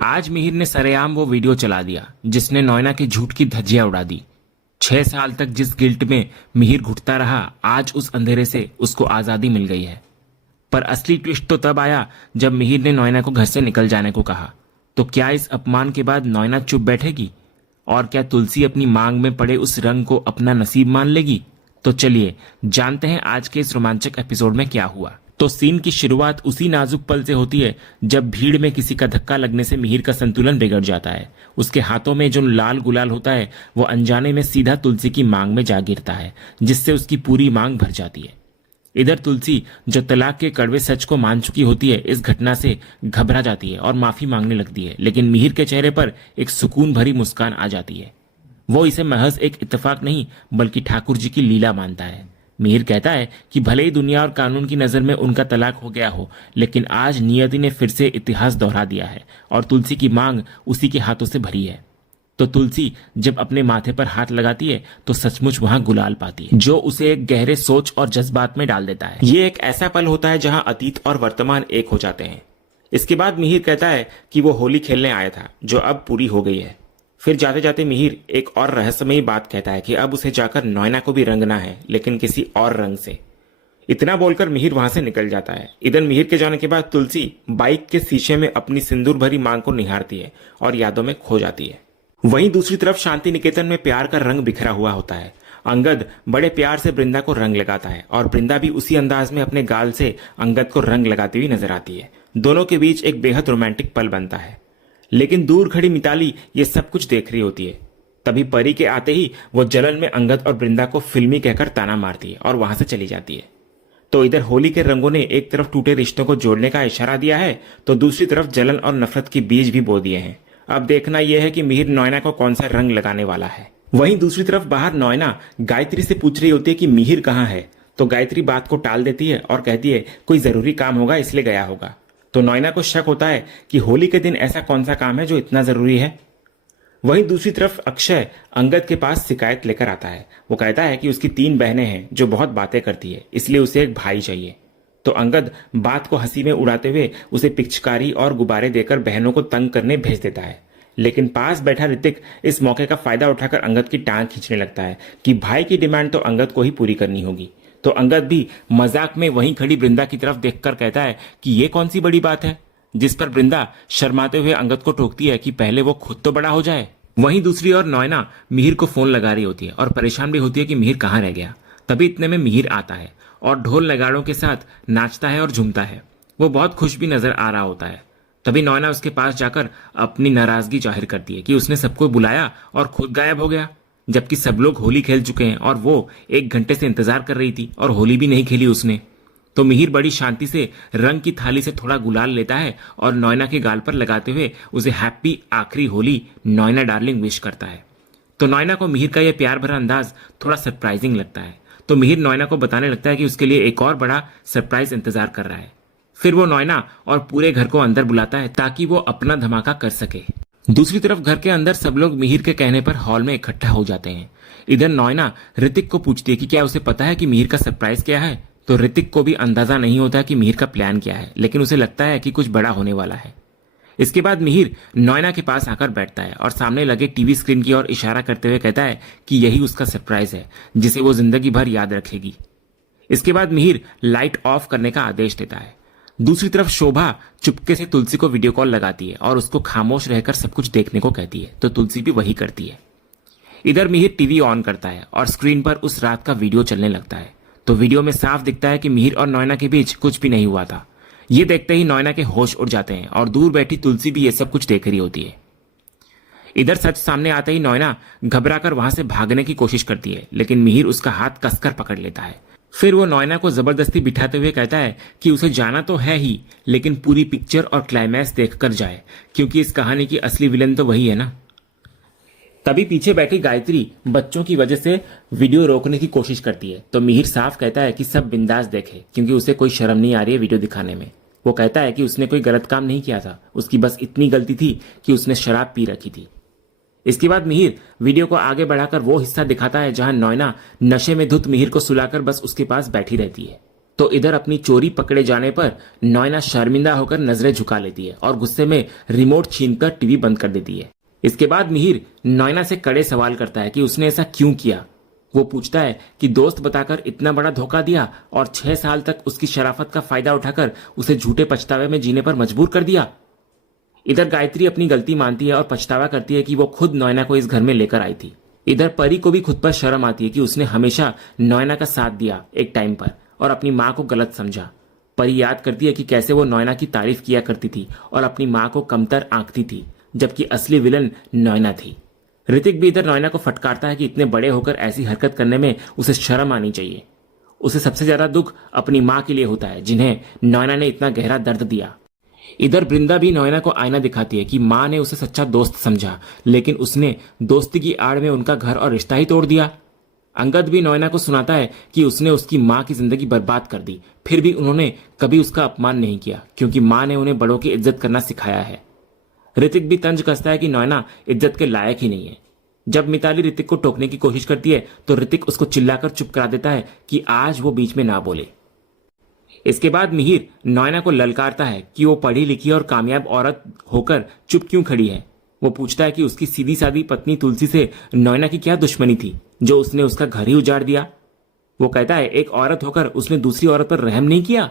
आज मिहिर ने सरेआम वो वीडियो चला दिया जिसने नॉयना के झूठ की धज्जियां उड़ा दी। 6 साल तक जिस गिल्ट में मिहिर घुटता रहा, आज उस अंधेरे से उसको आजादी मिल गई है। पर असली ट्विस्ट तो तब आया जब मिहिर ने नॉयना को घर से निकल जाने को कहा। तो क्या इस अपमान के बाद नॉयना चुप बैठेगी? और क्या तुलसी अपनी मांग में पड़े उस रंग को अपना नसीब मान लेगी? तो चलिए जानते हैं आज के इस रोमांचक एपिसोड में क्या हुआ। तो सीन की शुरुआत उसी नाजुक पल से होती है जब भीड़ में किसी का धक्का लगने से मिहिर का संतुलन बिगड़ जाता है। उसके हाथों में जो लाल गुलाल होता है वो अनजाने में सीधा तुलसी की मांग में जा गिरता है, जिससे उसकी पूरी मांग भर जाती है। इधर तुलसी जो तलाक के कड़वे सच को मान चुकी होती है, इस घटना से घबरा जाती है और माफी मांगने लगती है। लेकिन मिहिर के चेहरे पर एक सुकून भरी मुस्कान आ जाती है। वो इसे महज एक इत्तेफाक नहीं बल्कि ठाकुर जी की लीला मानता है। मिहिर कहता है कि भले ही दुनिया और कानून की नजर में उनका तलाक हो गया हो, लेकिन आज नियति ने फिर से इतिहास दोहरा दिया है और तुलसी की मांग उसी के हाथों से भरी है। तो तुलसी जब अपने माथे पर हाथ लगाती है तो सचमुच वहां गुलाल पाती है, जो उसे एक गहरे सोच और जज्बात में डाल देता है। ये एक ऐसा पल होता है जहां अतीत और वर्तमान एक हो जाते हैं। इसके बाद मिहिर कहता है कि वो होली खेलने आया था, जो अब पूरी हो गई है। फिर जाते जाते मिहिर एक और रहस्यमयी बात कहता है कि अब उसे जाकर नॉयना को भी रंगना है, लेकिन किसी और रंग से। इतना बोलकर मिहिर वहां से निकल जाता है। इधर मिहिर के जाने के बाद तुलसी बाइक के शीशे में अपनी सिंदूर भरी मांग को निहारती है और यादों में खो जाती है। वहीं दूसरी तरफ शांति निकेतन में प्यार का रंग बिखरा हुआ होता है। अंगद बड़े प्यार से वृंदा को रंग लगाता है और वृंदा भी उसी अंदाज में अपने गाल से अंगद को रंग लगाती हुई नजर आती है। दोनों के बीच एक बेहद रोमांटिक पल बनता है। लेकिन दूर खड़ी मिताली ये सब कुछ देख रही होती है। तभी परी के आते ही वो जलन में अंगद और वृंदा को फिल्मी कहकर ताना मारती है और वहां से चली जाती है। तो इधर होली के रंगों ने एक तरफ टूटे रिश्तों को जोड़ने का इशारा दिया है, तो दूसरी तरफ जलन और नफरत के बीज भी बो दिए हैं। अब देखना यह है कि मिहिर नॉयना को कौन सा रंग लगाने वाला है। वहीं दूसरी तरफ बाहर नॉयना गायत्री से पूछ रही होती है कि मिहिर कहाँ है। तो गायत्री बात को टाल देती है और कहती है कोई जरूरी काम होगा इसलिए गया होगा। तो नॉयना को शक होता है कि होली के दिन ऐसा कौन सा काम है जो इतना जरूरी है। वहीं दूसरी तरफ अक्षय अंगद के पास शिकायत लेकर आता है। वो कहता है कि उसकी 3 बहनें हैं जो बहुत बातें करती है, इसलिए उसे एक भाई चाहिए। तो अंगद बात को हंसी में उड़ाते हुए उसे पिचकारी और गुब्बारे देकर बहनों को तंग करने भेज देता है। लेकिन पास बैठा ऋतिक इस मौके का फायदा उठाकर अंगद की टांग खींचने लगता है कि भाई की डिमांड तो अंगद को ही पूरी करनी होगी। तो अंगद भी मजाक में वहीं खड़ी वृंदा की तरफ देखकर कहता है कि ये कौन सी बड़ी बात है, जिस पर वृंदा शर्माते हुए अंगद को टोकती है कि पहले वो खुद तो बड़ा हो जाए। वहीं दूसरी ओर नॉयना मिहिर को फोन लगा रही होती है और परेशान भी होती है कि मिहिर कहाँ रह गया। तभी इतने में मिहिर आता है और ढोल नगाड़ों के साथ नाचता है और झूमता है। वो बहुत खुश भी नजर आ रहा होता है। तभी नॉयना उसके पास जाकर अपनी नाराजगी जाहिर करती है कि उसने सबको बुलाया और खुद गायब हो गया, जबकि सब लोग होली खेल चुके हैं और वो 1 घंटे से इंतजार कर रही थी और होली भी नहीं खेली उसने। तो मिहिर बड़ी शांति से रंग की थाली से थोड़ा गुलाल लेता है और नॉयना के गाल पर लगाते हुए उसे हैप्पी आखिरी होली नॉयना डार्लिंग विश करता है। तो नॉयना को मिहिर का यह प्यार भरा अंदाज थोड़ा सरप्राइजिंग लगता है। तो मिहिर नॉयना को बताने लगता है कि उसके लिए एक और बड़ा सरप्राइज इंतजार कर रहा है। फिर वो नॉयना और पूरे घर को अंदर बुलाता है ताकि वो अपना धमाका कर सके। दूसरी तरफ घर के अंदर सब लोग मिहिर के कहने पर हॉल में इकट्ठा हो जाते हैं। इधर नॉयना ऋतिक को पूछती है कि क्या उसे पता है कि मिहिर का सरप्राइज क्या है। तो ऋतिक को भी अंदाजा नहीं होता कि मिहिर का प्लान क्या है, लेकिन उसे लगता है कि कुछ बड़ा होने वाला है। इसके बाद मिहिर नॉयना के पास आकर बैठता है और सामने लगे टीवी स्क्रीन की ओर इशारा करते हुए कहता है कि यही उसका सरप्राइज है जिसे वो जिंदगी भर याद रखेगी। इसके बाद मिहिर लाइट ऑफ करने का आदेश देता है। दूसरी तरफ शोभा चुपके से तुलसी को वीडियो कॉल लगाती है और उसको खामोश रहकर सब कुछ देखने को कहती है। तो तुलसी भी वही करती है। इधर मिहिर टीवी ऑन करता है और स्क्रीन पर उस रात का वीडियो चलने लगता है। तो वीडियो में साफ दिखता है कि मिहिर और नॉयना के बीच कुछ भी नहीं हुआ था। ये देखते ही नॉयना के होश उड़ जाते हैं और दूर बैठी तुलसी भी ये सब कुछ देख रही होती है। इधर सच सामने आते ही नॉयना घबराकर वहां से भागने की कोशिश करती है, लेकिन मिहिर उसका हाथ कसकर पकड़ लेता है। फिर वो नॉयना को जबरदस्ती बिठाते हुए कहता है कि उसे जाना तो है ही, लेकिन पूरी पिक्चर और क्लाइमैक्स देखकर जाए, क्योंकि इस कहानी की असली विलन तो वही है ना। तभी पीछे बैठी गायत्री बच्चों की वजह से वीडियो रोकने की कोशिश करती है। तो मिहिर साफ कहता है कि सब बिंदास देखे, क्योंकि उसे कोई शर्म नहीं आ रही है वीडियो दिखाने में। वो कहता है कि उसने कोई गलत काम नहीं किया था, उसकी बस इतनी गलती थी कि उसने शराब पी रखी थी। इसके बाद मिहिर वीडियो को आगे बढ़ाकर वो हिस्सा दिखाता है जहां नॉयना नशे में धुत मिहिर को सुलाकर बस उसके पास बैठी रहती है। तो इधर अपनी चोरी पकड़े जाने पर नॉयना शर्मिंदा होकर नजरें झुका लेती है और गुस्से में रिमोट छीनकर टीवी बंद कर देती है। इसके बाद मिहिर नॉयना से कड़े सवाल करता है कि उसने ऐसा क्यों किया। वो पूछता है कि दोस्त बताकर इतना बड़ा धोखा दिया और 6 साल तक उसकी शराफत का फायदा उठाकर उसे झूठे पछतावे में जीने पर मजबूर कर दिया। इधर गायत्री अपनी गलती मानती है और पछतावा करती है कि वो खुद नॉयना को इस घर में लेकर आई थी। इधर परी को भी खुद पर शर्म आती है कि उसने हमेशा नॉयना का साथ दिया एक टाइम पर और अपनी माँ को गलत समझा। परी याद करती है कि कैसे वो नॉयना की तारीफ किया करती थी और अपनी माँ को कमतर आंकती थी, जबकि असली विलन नॉयना थी। ऋतिक भी इधर नॉयना को फटकारता है कि इतने बड़े होकर ऐसी हरकत करने में उसे शर्म आनी चाहिए। उसे सबसे ज्यादा दुख अपनी माँ के लिए होता है, जिन्हें नॉयना ने इतना गहरा दर्द दिया। इधर बृंदा भी नॉयना को आईना दिखाती है कि माँ ने उसे सच्चा दोस्त समझा, लेकिन उसने दोस्ती की आड़ में उनका घर और रिश्ता ही तोड़ दिया। अंगद भी नॉयना को सुनाता है कि उसने उसकी माँ की जिंदगी बर्बाद कर दी, फिर भी उन्होंने कभी उसका अपमान नहीं किया, क्योंकि माँ ने उन्हें बड़ों की इज्जत करना सिखाया है। ऋतिक भी तंज कसता है कि नॉयना इज्जत के लायक ही नहीं है। जब मिताली ऋतिक को टोकने की कोशिश करती है तो ऋतिक उसको चिल्लाकर चुप करा देता है कि आज वो बीच में ना बोले। इसके बाद मिहिर नॉयना को ललकारता है कि वो पढ़ी लिखी और कामयाब औरत होकर चुप क्यों खड़ी है। वो पूछता है कि उसकी सीधी सादी पत्नी तुलसी से नॉयना की क्या दुश्मनी थी जो उसने उसका घर ही उजाड़ दिया। वो कहता है एक औरत होकर उसने दूसरी औरत पर रहम नहीं किया।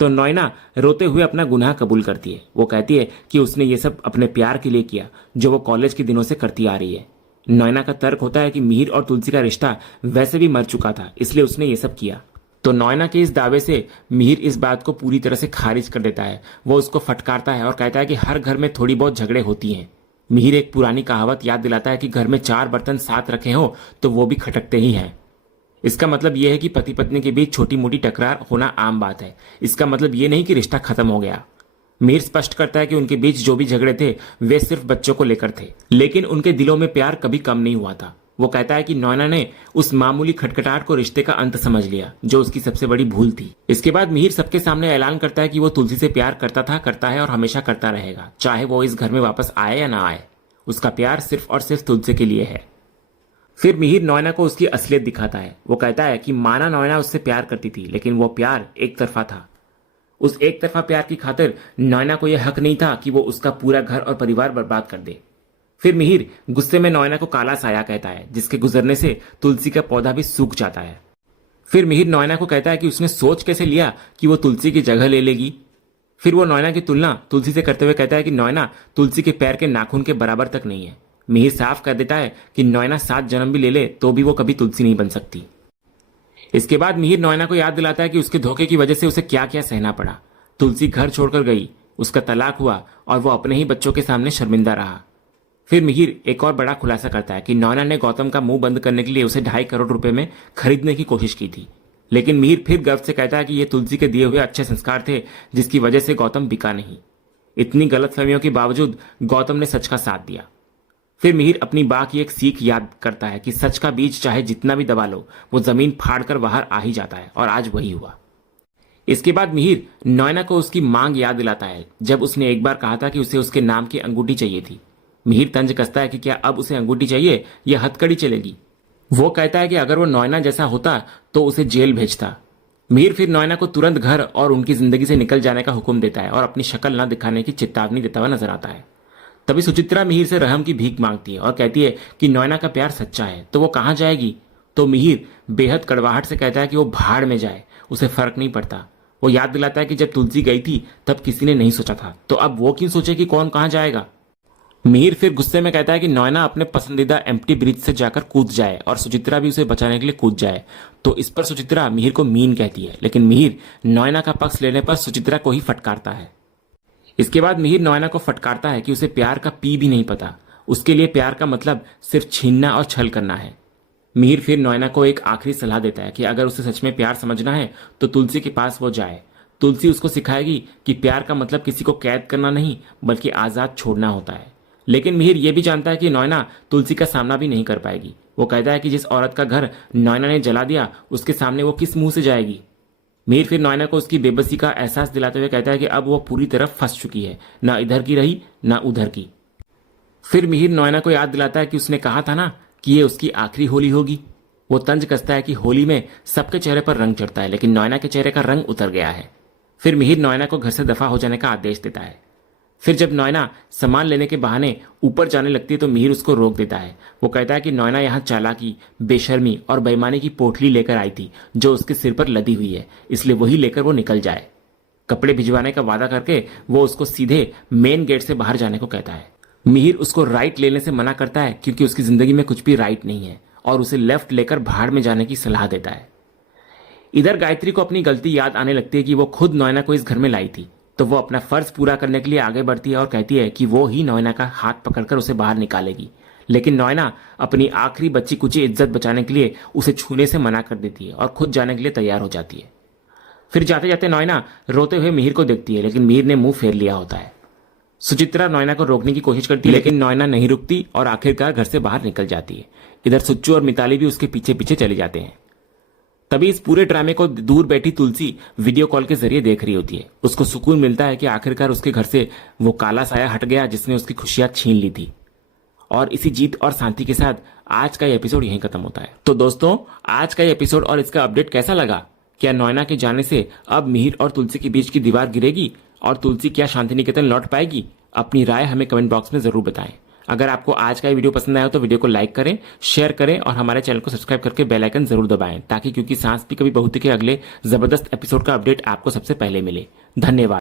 तो नॉयना रोते हुए अपना गुनाह कबूल करती है। वो कहती है कि उसने ये सब अपने प्यार के लिए किया जो वो कॉलेज के दिनों से करती आ रही है। नॉयना का तर्क होता है कि मिहिर और तुलसी का रिश्ता वैसे भी मर चुका था, इसलिए उसने ये सब किया। तो नॉयना के इस दावे से मिहिर इस बात को पूरी तरह से खारिज कर देता है। वो उसको फटकारता है और कहता है कि हर घर में थोड़ी बहुत झगड़े होती हैं। मिहिर एक पुरानी कहावत याद दिलाता है कि घर में 4 बर्तन साथ रखे हो तो वो भी खटकते ही हैं। इसका मतलब यह है कि पति पत्नी के बीच छोटी मोटी टकरार होना आम बात है। इसका मतलब ये नहीं कि रिश्ता खत्म हो गया। मीर स्पष्ट करता है कि उनके बीच जो भी झगड़े थे वे सिर्फ बच्चों को लेकर थे, लेकिन उनके दिलों में प्यार कभी कम नहीं हुआ था। वो कहता है कि नॉयना ने उस मामूली खटखटाहट को रिश्ते का अंत समझ लिया, जो उसकी सबसे बड़ी भूल थी। इसके बाद मिहिर सबके सामने ऐलान करता है कि वो तुलसी से प्यार करता था, करता है और हमेशा करता रहेगा, चाहे वो इस घर में वापस आए या ना आए। उसका प्यार सिर्फ और सिर्फ तुलसी के लिए है। फिर मिहिर नॉयना को उसकी असलियत दिखाता है। वो कहता है कि माना नॉयना उससे प्यार करती थी, लेकिन वो प्यार एक तरफा था। उस एक तरफा प्यार की खातिर नॉयना को यह हक नहीं था कि वो उसका पूरा घर और परिवार बर्बाद कर दे। फिर मिहिर गुस्से में नॉयना को काला साया कहता है, जिसके गुजरने से तुलसी का पौधा भी सूख जाता है। फिर मिहिर नॉयना को कहता है कि उसने सोच कैसे लिया कि वो तुलसी की जगह ले लेगी। फिर वो नॉयना की तुलना तुलसी से करते हुए कहता है कि नॉयना तुलसी के पैर के नाखून के बराबर तक नहीं है। मिहिर साफ कर देता है कि नॉयना 7 जन्म भी ले ले तो भी वो कभी तुलसी नहीं बन सकती। इसके बाद मिहिर नॉयना को याद दिलाता है कि उसके धोखे की वजह से उसे क्या क्या सहना पड़ा। तुलसी घर छोड़कर गई, उसका तलाक हुआ और वो अपने ही बच्चों के सामने शर्मिंदा रहा। फिर मिहिर एक और बड़ा खुलासा करता है कि नॉयना ने गौतम का मुंह बंद करने के लिए उसे 2.5 करोड़ रुपए में खरीदने की कोशिश की थी, लेकिन मिहिर फिर गर्व से कहता है कि ये तुलसी के दिए हुए अच्छे संस्कार थे जिसकी वजह से गौतम बिका नहीं। इतनी गलतफहमियों के बावजूद गौतम ने सच का साथ दिया। फिर मिहिर अपनी बा की एक सीख याद करता है कि सच का बीज चाहे जितना भी दबा लो वो जमीन फाड़कर बाहर आ ही जाता है, और आज वही हुआ। इसके बाद मिहिर नॉयना को उसकी मांग याद दिलाता है, जब उसने एक बार कहा था कि उसे उसके नाम की अंगूठी चाहिए थी। मिहिर तंज कसता है कि क्या अब उसे अंगूठी चाहिए या हथकड़ी चलेगी। वो कहता है कि अगर वो नॉयना जैसा होता तो उसे जेल भेजता। मिहिर फिर नॉयना को तुरंत घर और उनकी जिंदगी से निकल जाने का हुक्म देता है और अपनी शक्ल न दिखाने की चेतावनी देता हुआ नजर आता है। तभी सुचित्रा मिहिर से रहम की भीख मांगती है और कहती है कि नॉयना का प्यार सच्चा है तो वो कहाँ जाएगी। तो मिहिर बेहद कड़वाहट से कहता है कि वो भाड़ में जाए, उसे फर्क नहीं पड़ता। वो याद दिलाता है कि जब तुलसी गई थी तब किसी ने नहीं सोचा था, तो अब वो क्यों सोचे कि कौन कहाँ जाएगा। मिहिर फिर गुस्से में कहता है कि नॉयना अपने पसंदीदा एम्प्टी ब्रिज से जाकर कूद जाए और सुचित्रा भी उसे बचाने के लिए कूद जाए। तो इस पर सुचित्रा मिहिर को मीन कहती है, लेकिन मिहिर नॉयना का पक्ष लेने पर सुचित्रा को ही फटकारता है। इसके बाद मिहिर नॉयना को फटकारता है कि उसे प्यार का पी भी नहीं पता। उसके लिए प्यार का मतलब सिर्फ छीनना और छल करना है। मिहिर फिर नॉयना को एक आखिरी सलाह देता है कि अगर उसे सच में प्यार समझना है तो तुलसी के पास वो जाए। तुलसी उसको सिखाएगी कि प्यार का मतलब किसी को कैद करना नहीं बल्कि आजाद छोड़ना होता है। लेकिन मिहिर यह भी जानता है कि नॉयना तुलसी का सामना भी नहीं कर पाएगी। वो कहता है कि जिस औरत का घर नॉयना ने जला दिया उसके सामने वो किस मुंह से जाएगी। मिहिर फिर नॉयना को उसकी बेबसी का एहसास दिलाते हुए कहता है कि अब वो पूरी तरह फंस चुकी है, ना इधर की रही ना उधर की। फिर मिहिर नॉयना को याद दिलाता है कि उसने कहा था ना कि ये उसकी आखिरी होली होगी। वो तंज कसता है कि होली में सबके चेहरे पर रंग चढ़ता है, लेकिन नॉयना के चेहरे का रंग उतर गया है। फिर मिहिर नॉयना को घर से दफा हो जाने का आदेश देता है। फिर जब नॉयना सामान लेने के बहाने ऊपर जाने लगती है तो मिहिर उसको रोक देता है। वो कहता है कि नॉयना यहाँ चालाकी, बेशर्मी और बेईमानी की पोटली लेकर आई थी जो उसके सिर पर लदी हुई है, इसलिए वही लेकर वो निकल जाए। कपड़े भिजवाने का वादा करके वो उसको सीधे मेन गेट से बाहर जाने को कहता है। मिहिर उसको राइट लेने से मना करता है क्योंकि उसकी जिंदगी में कुछ भी राइट नहीं है और उसे लेफ्ट लेकर भाड़ में जाने की सलाह देता है। इधर गायत्री को अपनी गलती याद आने लगती है कि वो खुद नॉयना को इस घर में लाई थी, तो वो अपना फर्ज पूरा करने के लिए आगे बढ़ती है और कहती है कि वो ही नॉयना का हाथ पकड़कर उसे बाहर निकालेगी। लेकिन नॉयना अपनी आखिरी बच्ची कुची इज्जत बचाने के लिए उसे छूने से मना कर देती है और खुद जाने के लिए तैयार हो जाती है। फिर जाते जाते नॉयना रोते हुए मिहिर को देखती है, लेकिन मिहिर ने मुंह फेर लिया होता है। सुचित्रा नॉयना को रोकने की कोशिश करती है, लेकिन नॉयना नहीं रुकती और आखिरकार घर से बाहर निकल जाती है। इधर सुच्चू और मिताली भी उसके पीछे पीछे चले जाते हैं। तभी इस पूरे ड्रामे को दूर बैठी तुलसी वीडियो कॉल के जरिए देख रही होती है। उसको सुकून मिलता है कि आखिरकार उसके घर से वो काला साया हट गया जिसने उसकी खुशियां छीन ली थी। और इसी जीत और शांति के साथ आज का ये एपिसोड यहीं खत्म होता है। तो दोस्तों, आज का ये एपिसोड और इसका अपडेट कैसा लगा? क्या नॉयना के जाने से अब मिहिर और तुलसी के बीच की दीवार गिरेगी और तुलसी क्या शांति निकेतन लौट पाएगी? अपनी राय हमें कमेंट बॉक्स में जरूर बताएं। अगर आपको आज का ये वीडियो पसंद आया हो तो वीडियो को लाइक करें, शेयर करें और हमारे चैनल को सब्सक्राइब करके बेल आइकन जरूर दबाएं, ताकि क्योंकि सांस भी कभी बहू के अगले जबरदस्त एपिसोड का अपडेट आपको सबसे पहले मिले। धन्यवाद।